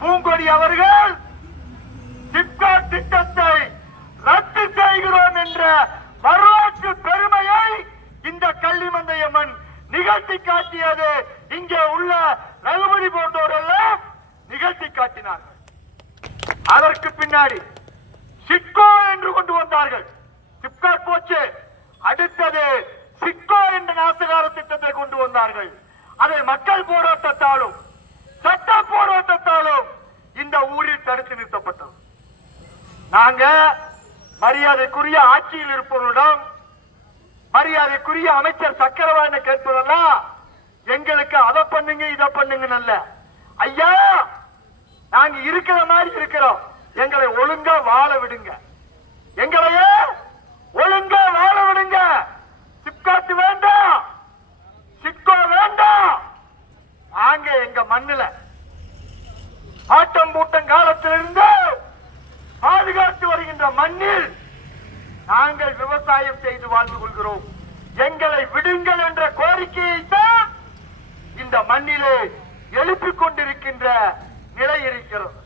பூங்கொடி அவர்கள் சிப்காட் திட்டத்தை ரத்து செய்கிறோம் என்ற வரலாற்று பெருமையை இந்த கள்ளிமந்தையம்மன் நிகழ்த்தி காட்டியது. இங்கே உள்ள ரகுபதி போன்றவரெல்லாம் நிகழ்த்தி காட்டினார்கள். அதற்கு பின்னாடி சிட்கோ என்று கொண்டு வந்தார்கள். சிப்காட் போச்சு, அடுத்தது சிட்கோ என்ற நாசகார திட்டத்தை கொண்டு வந்தார்கள். அதை மக்கள் போராட்டத்தாலும் சட்ட போராட்டத்தாலும் இந்த ஊரில் தடுத்து நிறுத்தப்பட்டது. நாங்க மரியாதைக்குரிய ஆட்சியில் இருப்பவரிடம், மரியாதைக்குரிய அமைச்சர் சக்கரவாணி கேட்பதெல்லாம் எங்களுக்கு அதை பண்ணுங்க இதை பண்ணுங்க அல்ல. ஐயா, நாங்க இருக்கிற மாதிரி இருக்கிறோம், எங்களை ஒழுங்கா வாழ விடுங்க, எங்களையே ஒழுங்கா வாழ விடுங்க. சிப்காட் வேண்டாம், சிட்கோ வேண்டாம். நாங்க எங்க மண்ணில ஆட்டம் பூட்டம் காலத்திலிருந்து பாதுகாத்து வருகின்ற மண்ணில் நாங்கள் விவசாயம் செய்து வாழ்ந்து கொள்கிறோம். எங்களை விடுங்கள் என்ற கோரிக்கையை தான் இந்த மண்ணிலே எழுப்பிக் கொண்டிருக்கின்ற நிலை இருக்கிறது.